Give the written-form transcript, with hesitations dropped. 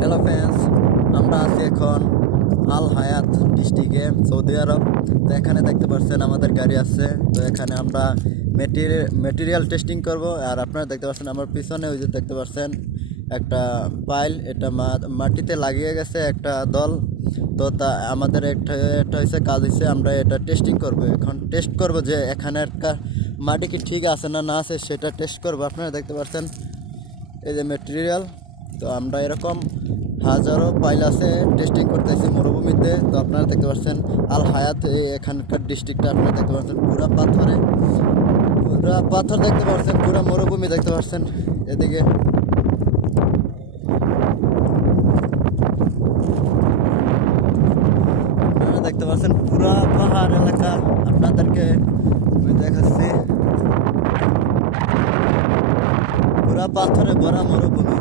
Hello friends, আমরা আছি এখন আল হায়াত ডিস্ট্রিক্টে সৌদি আরব। তো এখানে দেখতে পাচ্ছেন আমাদের গাড়ি আছে। তো এখানে আমরা মেটেরিয়াল টেস্টিং করব। আর আপনারা দেখতে পাচ্ছেন আমার পিছনে ওই যে দেখতে পাচ্ছেন একটা পাইল, এটা মাটিতে লাগিয়ে গেছে একটা দল। তো তা আমাদের একটা একটা হয়েছে কাজ হয়েছে, আমরা এটা টেস্টিং করব। এখন টেস্ট করব যে এখানের মাটি কি ঠিক আছে না আছে, সেটা টেস্ট করব। আপনারা দেখতে পাচ্ছেন এই যে মেটেরিয়াল। তো আমরা এরকম হাজারো পাইল আছে টেস্টিং করতেছি মরুভূমিতে। তো আপনারা দেখতে পাচ্ছেন আল হায়াত এখানকার ডিস্ট্রিক্টটা আপনারা দেখতে পাচ্ছেন পুরা পাথরে, পুরা পাথর দেখতে পাচ্ছেন, পুরা মরুভূমি দেখতে পাচ্ছেন। এদিকে আপনারা দেখতে পাচ্ছেন পুরা পাহাড় এলাকা। আপনাদেরকে আমি দেখাচ্ছি পুরা পাথরে ভরা মরুভূমি।